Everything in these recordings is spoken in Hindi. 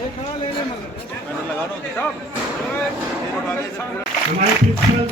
हमारे प्रिंसिपल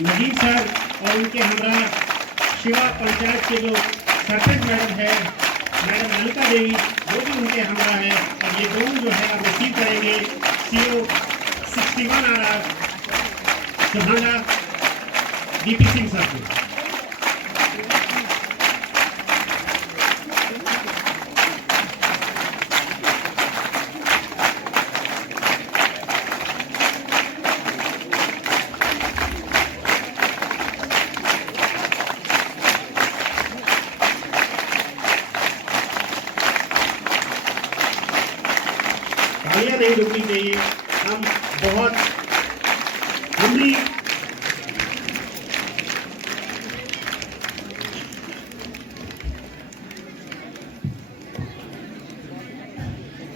नजीब सर और उनके हमरा शिवा पंचायत के जो सरपंच मैडम है मैडम ललिता देवी, वो भी उनके हमरा है। और ये दोनों जो है अब रिसीव करेंगे CO 61 RR Subhana DP Singh sir को। तालियां नहीं रुकनी चाहिए। हम बहुत हुम्बली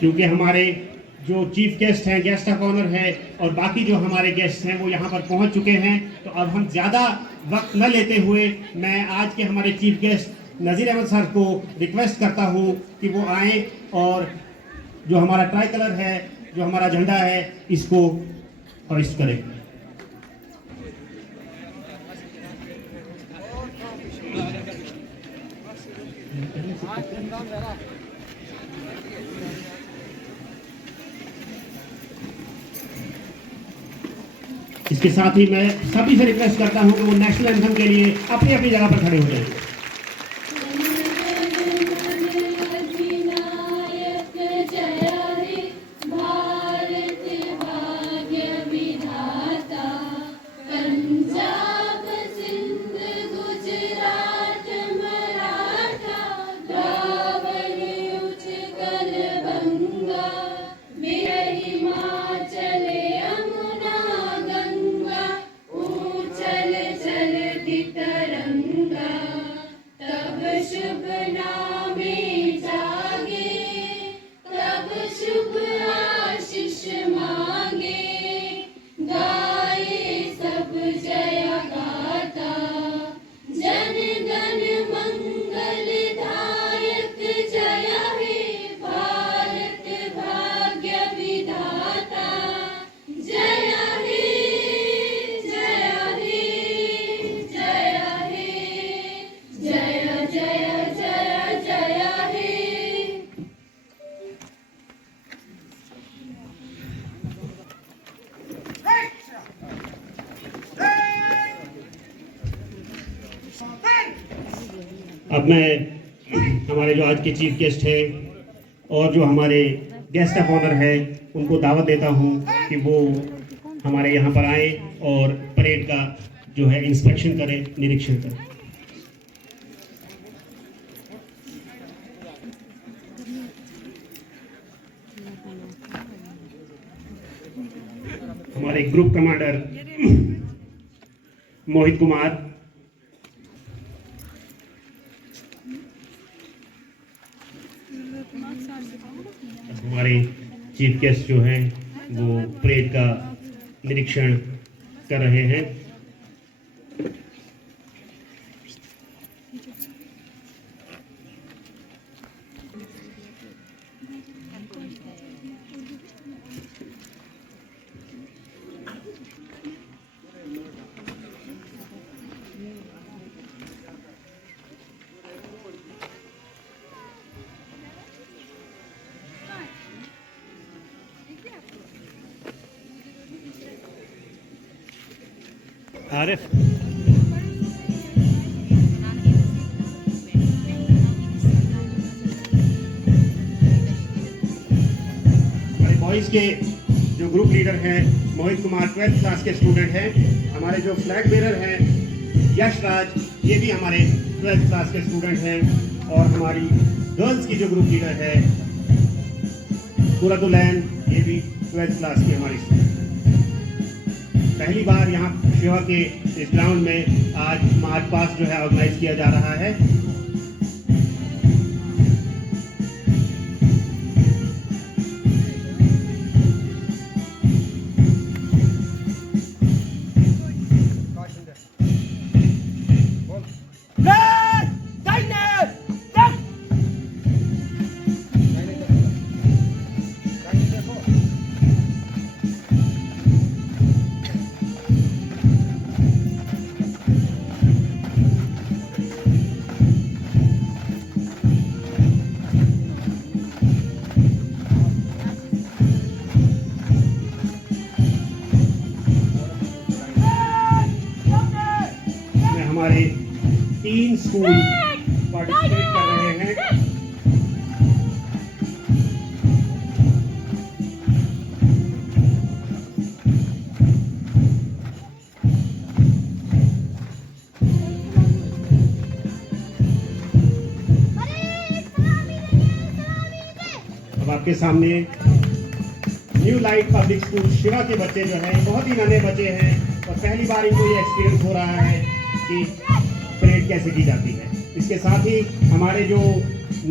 क्योंकि हमारे जो चीफ गेस्ट हैं, गेस्ट ऑफ ऑनर है और बाकी जो हमारे गेस्ट हैं वो यहाँ पर पहुँच चुके हैं। तो अब हम ज़्यादा वक्त न लेते हुए मैं आज के हमारे चीफ गेस्ट नज़ीर अहमद सर को रिक्वेस्ट करता हूँ कि वो आए और जो हमारा ट्राई कलर है, जो हमारा झंडा है, इसको होइस्ट करें। इसके साथ ही मैं सभी से रिक्वेस्ट करता हूं कि वो नेशनल एंथम के लिए अपनी अपनी जगह पर खड़े हो जाएं। अब मैं हमारे जो आज के चीफ गेस्ट हैं और जो हमारे गेस्ट ऑफ ऑनर है उनको दावत देता हूं कि वो हमारे यहाँ पर आए और परेड का जो है इंस्पेक्शन करें, निरीक्षण करें। हमारे ग्रुप कमांडर मोहित कुमार, हमारे चीफ गेस्ट जो हैं वो परेड का निरीक्षण कर रहे हैं। आरिफ हमारे बॉयज के जो ग्रुप लीडर हैं मोहित कुमार 12th क्लास के स्टूडेंट हैं। हमारे जो फ्लैग बेरर हैं यश राज, ये भी हमारे 12th क्लास के स्टूडेंट हैं। और हमारी गर्ल्स की जो ग्रुप लीडर है सूरतुलैन, ये भी 12th क्लास की हमारी स्टूडेंट। पहली बार यहाँ शिवा के इस ग्राउंड में आज मार्च पास्ट जो है ऑर्गेनाइज किया जा रहा है। स्कूल पार्टिसिपेट कर रहे हैं। अब आपके सामने new light public school Shiva के बच्चे जो हैं बहुत ही नन्हे बच्चे हैं और पहली बार इनको ये एक्सपीरियंस हो रहा है कि परेड कैसे की जाती है। इसके साथ ही हमारे जो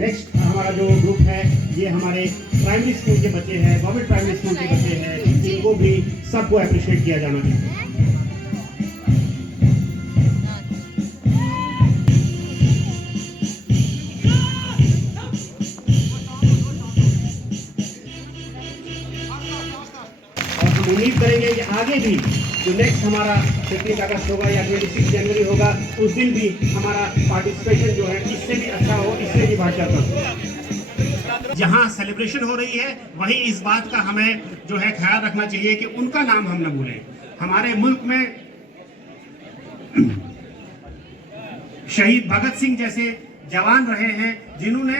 नेक्स्ट हमारा जो ग्रुप है ये हमारे प्राइमरी स्कूल के बच्चे हैं, गवर्नमेंट प्राइमरी स्कूल के बच्चे हैं, इनको भी सबको अप्रिशिएट किया जाना चाहिए। उम्मीद करेंगे कि आगे भी जो नेक्स्ट हमारा 15 अगस्त होगा या 26 जनवरी होगा उस दिन भी हमारा पार्टिसिपेशन जो है इससे भी अच्छा हो, इससे भी बढ़कर हो। जहाँ सेलिब्रेशन हो रही है वहीं इस बात का हमें जो है ख्याल रखना चाहिए कि उनका नाम हम न भूलें। हमारे मुल्क में शहीद भगत सिंह जैसे जवान रहे हैं जिन्होंने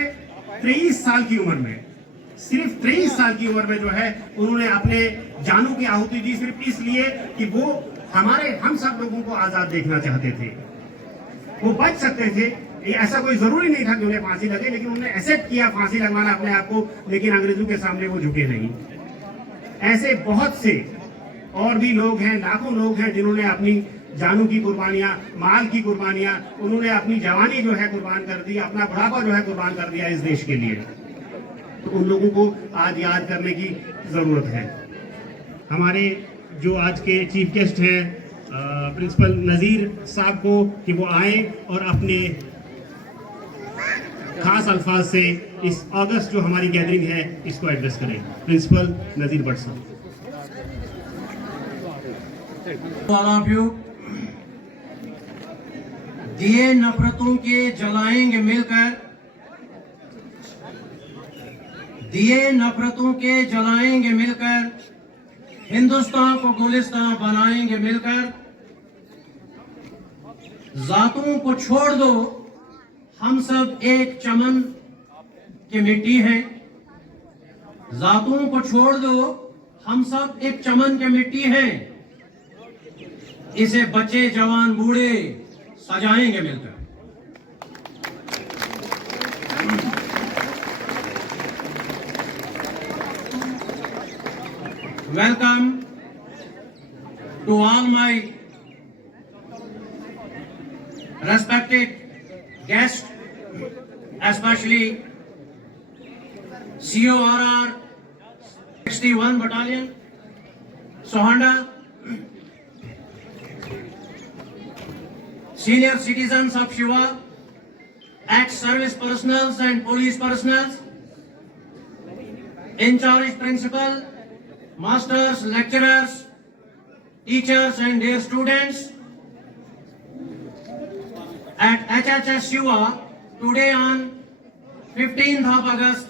23 साल की उम्र में, सिर्फ 23 साल की उम्र में जो है उन्होंने अपने जानों की आहुति दी, सिर्फ इसलिए कि वो हम सब लोगों को आजाद देखना चाहते थे। वो बच सकते थे, ऐसा कोई जरूरी नहीं था कि उन्हें फांसी लगे, लेकिन उन्होंने एक्सेप्ट किया फांसी लगवाना अपने आप को, लेकिन अंग्रेजों के सामने वो झुके नहीं। ऐसे बहुत से और भी लोग हैं, लाखों लोग हैं जिन्होंने अपनी जानों की कुर्बानियां, माल की कुर्बानियां, उन्होंने अपनी जवानी जो है कुर्बान कर दी, अपना बुढ़ापा जो है कुर्बान कर दिया इस देश के लिए। तो उन लोगों को आज याद करने की जरूरत है। हमारे जो आज के चीफ गेस्ट हैं प्रिंसिपल नज़ीर साहब को कि वो आए और अपने खास अल्फाज से इस अगस्त जो हमारी गैदरिंग है इसको एड्रेस करें। प्रिंसिपल नज़ीर भट्ट साहब। All of you, दिए नफरतों के जलाएंगे मिलकर, दिए नफरतों के जलाएंगे मिलकर, हिंदुस्तान को गुलिस्तान बनाएंगे मिलकर। जातों को छोड़ दो, हम सब एक चमन की मिट्टी हैं। जातों को छोड़ दो, हम सब एक चमन की मिट्टी हैं। इसे बच्चे जवान बूढ़े सजाएंगे मिलकर। Welcome to all my respected guests, especially CORR 61 Battalion, Sohanda, senior citizens of Shiva, ex-service personnel and police personnel, in-charge principal, masters, lecturers, teachers and their students at HHS Shiva today on 15th of August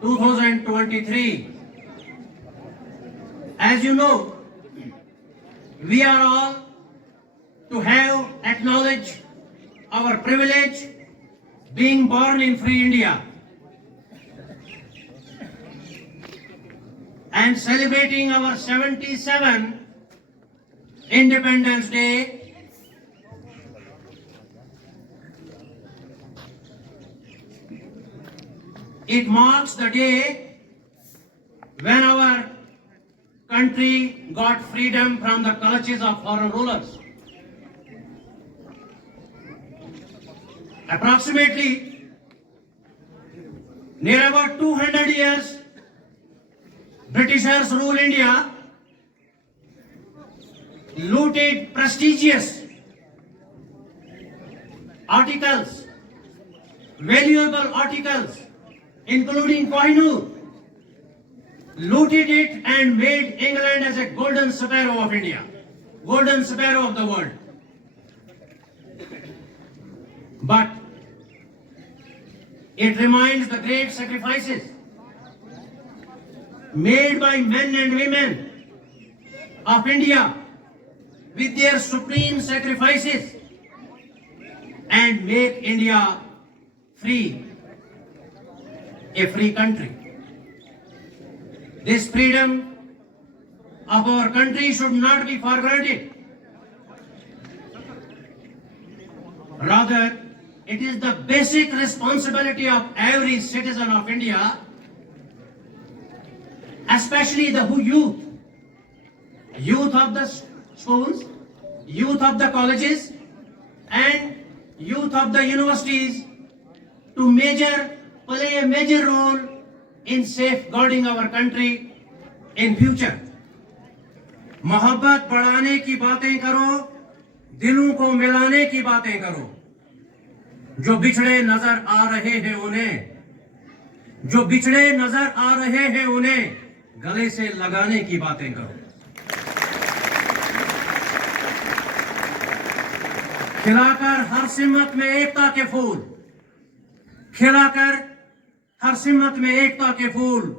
2023. As you know, we are all to have acknowledged our privilege being born in free India and celebrating our 77th Independence Day. It marks the day when our country got freedom from the clutches of foreign rulers. Approximately near about 200 years, Britishers ruled India, looted prestigious articles, valuable articles, including Kohinoor, looted it and made England as a golden sparrow of India, golden sparrow of the world. But it reminds the great sacrifices made by men and women of India with their supreme sacrifices and make India free, a free country. This freedom of our country should not be for granted. Rather, it is the basic responsibility of every citizen of India, especially the youth of the schools, youth of the colleges, and youth of the universities, to play a major role in safeguarding our country in future. मोहब्बत बढ़ाने की बातें करो, दिलों को मिलाने की बातें करो। जो बिछड़े नजर आ रहे हैं उन्हें गले से लगाने की बातें करो। खिलाकर हर सिमत में एकता के फूल,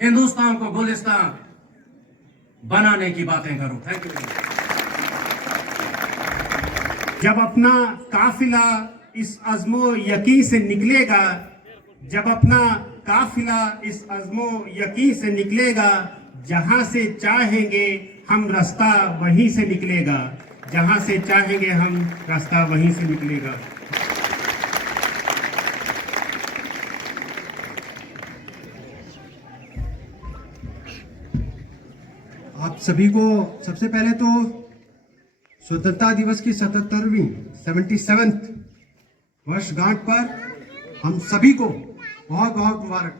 हिंदुस्तान को गुलिस्तान बनाने की बातें करो। Thank you. जब अपना काफिला इस अज़्मो यकीन से निकलेगा, जहां से चाहेंगे हम रास्ता वहीं से निकलेगा। आप सभी को सबसे पहले तो स्वतंत्रता दिवस की 77वीं वर्षगांठ पर हम सभी को बहुत बहुत मुबारक।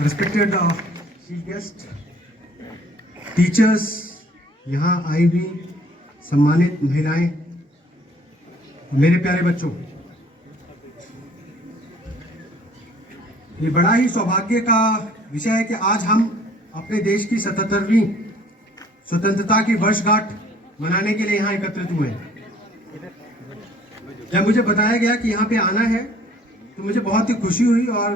रिस्पेक्टेड चीफ गेस्ट, टीचर्स, यहाँ आई हुई सम्मानित महिलाएं, मेरे प्यारे बच्चों, ये बड़ा ही सौभाग्य का विषय है कि आज हम अपने देश की 77वीं स्वतंत्रता की वर्षगांठ मनाने के लिए यहाँ एकत्रित हुए हैं। जब मुझे बताया गया कि यहाँ पे आना है तो मुझे बहुत ही खुशी हुई, और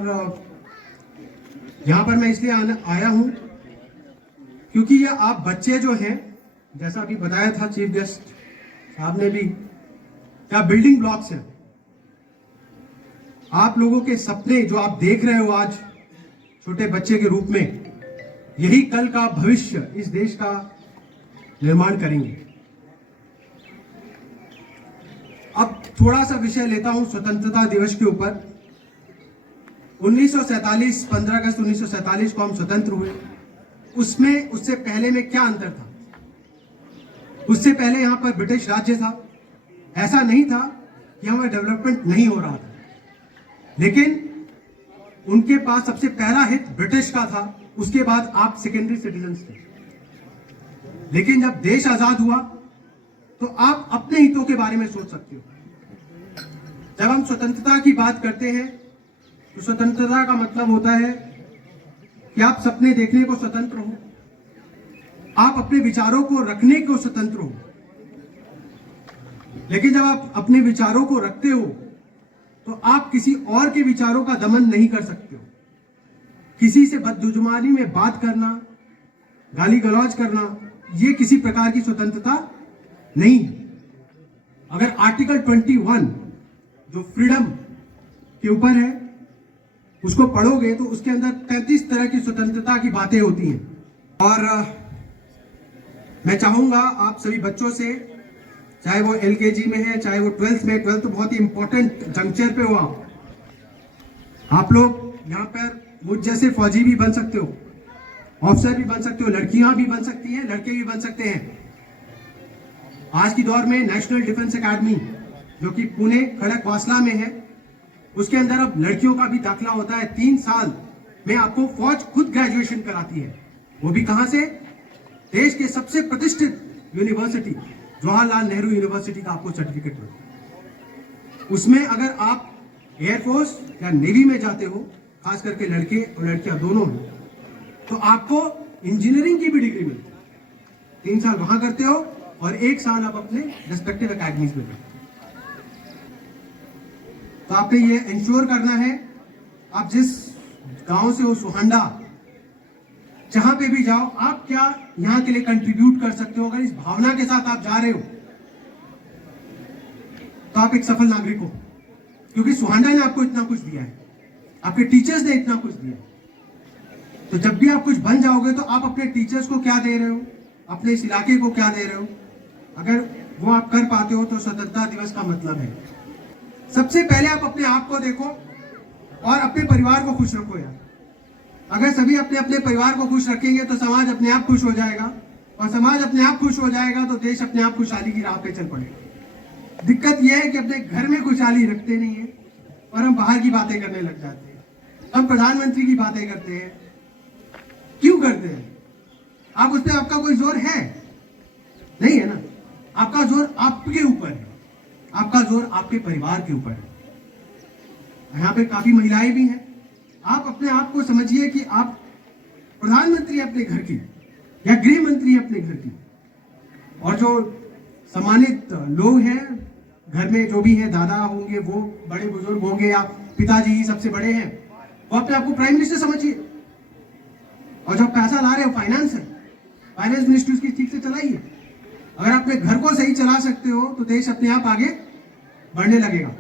यहाँ पर मैं इसलिए आया हूँ क्योंकि ये आप बच्चे जो हैं, जैसा अभी बताया था चीफ गेस्ट साहब ने भी, क्या बिल्डिंग ब्लॉक्स हैं। आप लोगों के सपने जो आप देख रहे हो आज छोटे बच्चे के रूप में, यही कल का भविष्य इस देश का निर्माण करेंगे। अब थोड़ा सा विषय लेता हूं स्वतंत्रता दिवस के ऊपर। 1947, 15 अगस्त 1947 को हम स्वतंत्र हुए। उससे पहले में क्या अंतर था? उससे पहले यहां पर ब्रिटिश राज्य था। ऐसा नहीं था कि हमारा डेवलपमेंट नहीं हो रहा था, लेकिन उनके पास सबसे पहला हित ब्रिटिश का था, उसके बाद आप सेकेंडरी सिटीजन्स थे। लेकिन जब देश आजाद हुआ तो आप अपने हितों के बारे में सोच सकते हो। जब हम स्वतंत्रता की बात करते हैं तो स्वतंत्रता का मतलब होता है कि आप सपने देखने को स्वतंत्र हो, आप अपने विचारों को रखने को स्वतंत्र हो। लेकिन जब आप अपने विचारों को रखते हो तो आप किसी और के विचारों का दमन नहीं कर सकते हो। किसी से बदजुबानी में बात करना, गाली गलौज करना, ये किसी प्रकार की स्वतंत्रता नहीं है। अगर आर्टिकल 21 जो फ्रीडम के ऊपर है उसको पढ़ोगे तो उसके अंदर 35 तरह की स्वतंत्रता की बातें होती हैं। और मैं चाहूंगा आप सभी बच्चों से, चाहे वो LKG में है, चाहे वो 12th में, 12th तो बहुत ही इंपॉर्टेंट जंक्चर पे हो। आप लोग यहाँ पर मुझ जैसे फौजी भी बन सकते हो, ऑफिसर भी बन सकते हो, लड़कियां भी बन सकती हैं, लड़के भी बन सकते हैं। आज की दौर में नेशनल डिफेंस एकेडमी जो कि पुणे खड़गवासला में है, उसके अंदर अब लड़कियों का भी दाखिला होता है। 3 साल में आपको फौज खुद ग्रेजुएशन कराती है। वो भी कहां से? देश के सबसे प्रतिष्ठित यूनिवर्सिटी जवाहरलाल नेहरू यूनिवर्सिटी का आपको सर्टिफिकेट मिलता है। उसमें अगर आप एयरफोर्स या नेवी में जाते हो, खास करके लड़के और लड़कियां दोनों में, तो आपको इंजीनियरिंग की भी डिग्री मिलती है। 3 साल वहां करते हो और 1 साल आप अपने रेस्पेक्टिव एकेडमीज में करते हो। तो आपने ये इंश्योर करना है, आप जिस गांव से हो, सुहांडा, जहां पे भी जाओ, आप क्या यहाँ के लिए कंट्रीब्यूट कर सकते हो, अगर इस भावना के साथ आप जा रहे हो तो आप एक सफल नागरिक हो, क्योंकि सुहाना ने आपको इतना कुछ दिया है, आपके टीचर्स ने इतना कुछ दिया है। तो जब भी आप कुछ बन जाओगे तो आप अपने टीचर्स को क्या दे रहे हो, अपने इस इलाके को क्या दे रहे हो, अगर वो आप कर पाते हो तो स्वतंत्रता दिवस का मतलब है। सबसे पहले आप अपने आप को देखो और अपने परिवार को खुश रखो यार। अगर सभी अपने अपने परिवार को खुश रखेंगे तो समाज अपने आप खुश हो जाएगा, और समाज अपने आप खुश हो जाएगा तो देश अपने आप खुशहाली की राह पे चल पड़ेगा। दिक्कत यह है कि अपने घर में खुशहाली रखते नहीं है और हम बाहर की बातें करने लग जाते हैं, हम प्रधानमंत्री की बातें करते हैं। क्यों करते हैं? आप उस पर आपका कोई जोर है नहीं है ना, आपका जोर आपके ऊपर है, आपका जोर आपके परिवार के ऊपर है। यहाँ पे काफी महिलाएं भी हैं। आप अपने आप को समझिए कि आप प्रधानमंत्री अपने घर की या गृह मंत्री अपने घर की, और जो सम्मानित लोग हैं घर में, जो भी हैं, दादा होंगे, वो बड़े बुजुर्ग होंगे या पिताजी ही सबसे बड़े हैं, वो अपने आप को प्राइम मिनिस्टर समझिए। और जब पैसा ला रहे हो, फाइनेंस है, फाइनेंस मिनिस्ट्री उसकी ठीक से चलाइए। अगर अपने घर को सही चला सकते हो तो देश अपने आप आगे बढ़ने लगेगा।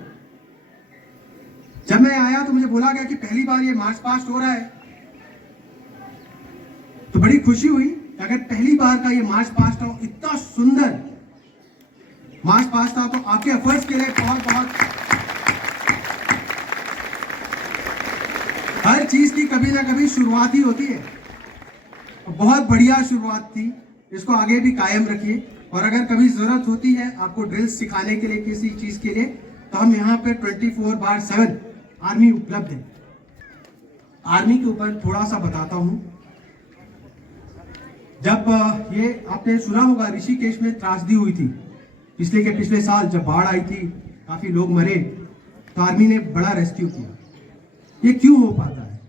जब मैं आया तो मुझे बोला गया कि पहली बार ये मार्च पास्ट हो रहा है, तो बड़ी खुशी हुई। अगर पहली बार का ये मार्च पास्ट हो, इतना सुंदर मार्च पास्ट था, तो आपके एफर्ट्स के लिए बहुत बहुत, हर चीज की कभी ना कभी शुरुआत ही होती है, बहुत बढ़िया शुरुआत थी, इसको आगे भी कायम रखिए। और अगर कभी जरूरत होती है आपको ड्रिल्स सिखाने के लिए, किसी चीज के लिए, तो हम यहाँ पे 24/7 आर्मी उपलब्ध है। आर्मी के ऊपर थोड़ा सा बताता हूँ। जब ये आपने सुना होगा ऋषिकेश में त्रासदी हुई थी पिछले साल, जब बाढ़ आई थी, काफी लोग मरे, तो आर्मी ने बड़ा रेस्क्यू किया। ये क्यों हो पाता है?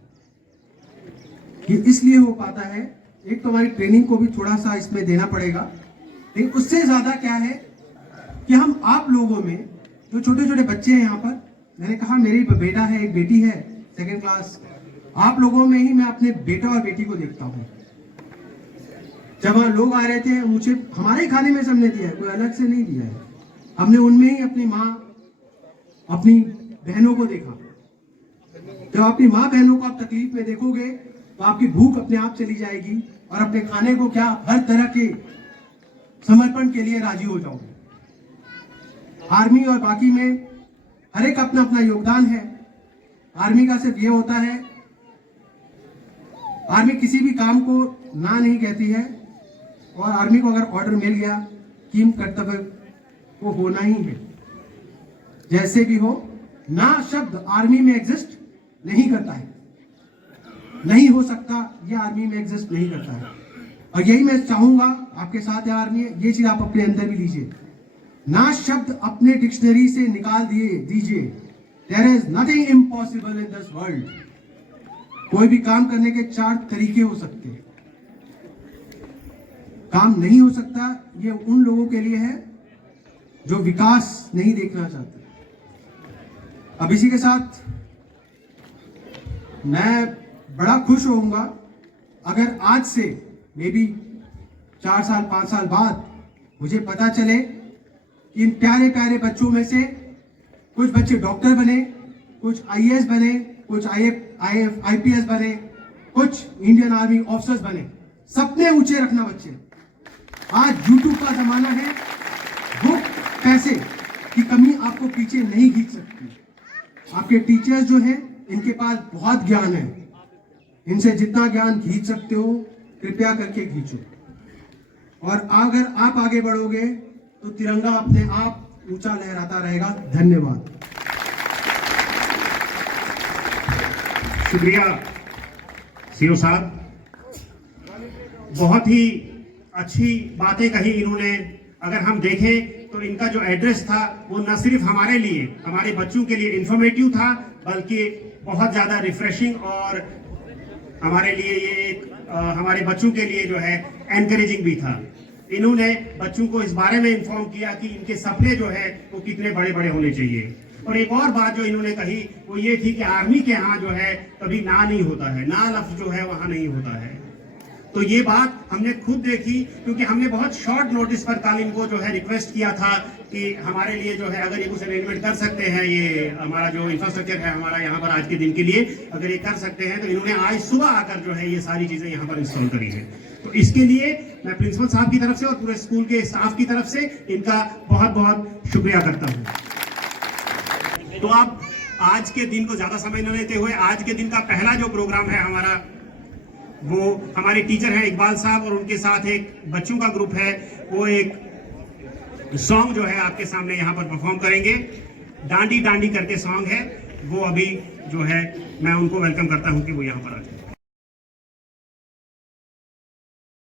ये इसलिए हो पाता है, एक तो हमारी ट्रेनिंग को भी थोड़ा सा इसमें देना पड़ेगा, लेकिन उससे ज्यादा क्या है कि हम आप लोगों में जो छोटे छोटे बच्चे हैं यहाँ पर, मैंने कहा मेरी बेटा है, एक बेटी है 2nd क्लास, आप लोगों में ही मैं अपने बेटा और बेटी को देखता हूँ। जब वहाँ लोग आ रहे थे, मुझे हमारे ही खाने में सबने दिया है, कोई अलग से नहीं दिया है, हमने उनमें ही अपनी माँ, अपनी बहनों को देखा। जब अपनी माँ बहनों को आप तकलीफ में देखोगे तो आपकी भूख अपने आप चली जाएगी, और अपने खाने को क्या, हर तरह के समर्पण के लिए राजी हो जाओगे। आर्मी और बाकी में हर एक अपना अपना योगदान है। आर्मी का सिर्फ ये होता है, आर्मी किसी भी काम को ना नहीं कहती है, और आर्मी को अगर ऑर्डर मिल गया कीम कर्तव्य को होना ही है, जैसे भी हो। ना शब्द आर्मी में एग्जिस्ट नहीं करता है, नहीं हो सकता, ये आर्मी में एग्जिस्ट नहीं करता है। और यही मैं चाहूंगा आपके साथ है आर्मी, ये चीज आप अपने अंदर भी लीजिए। ना शब्द अपने डिक्शनरी से निकाल दीजिए। There is nothing impossible in this world. कोई भी काम करने के 4 तरीके हो सकते हैं। काम नहीं हो सकता, ये उन लोगों के लिए है जो विकास नहीं देखना चाहते। अब इसी के साथ मैं बड़ा खुश होऊंगा अगर आज से मे बी 4 साल 5 साल बाद मुझे पता चले कि इन प्यारे प्यारे बच्चों में से कुछ बच्चे डॉक्टर बने, कुछ आईएएस बने, कुछ आईपीएस बने, कुछ इंडियन आर्मी ऑफिसर्स बने। सपने ऊंचे रखना बच्चे। आज यूट्यूब का जमाना है, बुक पैसे की कमी आपको पीछे नहीं खींच सकती। आपके टीचर्स जो हैं, इनके पास बहुत ज्ञान है, इनसे जितना ज्ञान खींच सकते हो कृपया करके खींचो। और अगर आप आगे बढ़ोगे तो तिरंगा अपने आप ऊंचा लहराता रहेगा। धन्यवाद। शुक्रिया सीओ साहब, बहुत ही अच्छी बातें कही इन्होंने। अगर हम देखें तो इनका जो एड्रेस था वो न सिर्फ हमारे लिए, हमारे बच्चों के लिए इंफॉर्मेटिव था, बल्कि बहुत ज़्यादा रिफ्रेशिंग और हमारे लिए ये हमारे बच्चों के लिए जो है एनकरेजिंग भी था। इन्होंने बच्चों को इस बारे में इन्फॉर्म किया कि इनके सपने जो है वो कितने बड़े बड़े होने चाहिए। और एक और बात जो इन्होंने कही वो ये थी कि आर्मी के यहाँ जो है कभी ना नहीं होता है, ना लफ्ज जो है वहाँ नहीं होता है। तो ये बात हमने खुद देखी, क्योंकि हमने बहुत शॉर्ट नोटिस पर कल इनको जो है रिक्वेस्ट किया था कि हमारे लिए जो है अगर ये कुछ अरेंजमेंट कर सकते हैं, ये हमारा जो इंफ्रास्ट्रक्चर है हमारा यहाँ पर आज के दिन के लिए अगर ये कर सकते हैं, तो इन्होंने आज सुबह आकर जो है ये सारी चीजें यहाँ पर इंस्टॉल करी है। तो इसके लिए मैं प्रिंसिपल साहब की तरफ से और पूरे स्कूल के स्टाफ की तरफ से इनका बहुत बहुत शुक्रिया करता हूँ। तो आप आज के दिन को ज्यादा समय न लेते हुए, आज के दिन का पहला जो प्रोग्राम है हमारा, वो हमारे टीचर हैं इकबाल साहब और उनके साथ एक बच्चों का ग्रुप है, वो एक सॉन्ग जो है आपके सामने यहाँ पर परफॉर्म करेंगे। डांडी डांडी करके सॉन्ग है वो, अभी जो है मैं उनको वेलकम करता हूँ कि वो यहाँ पर आ जाए।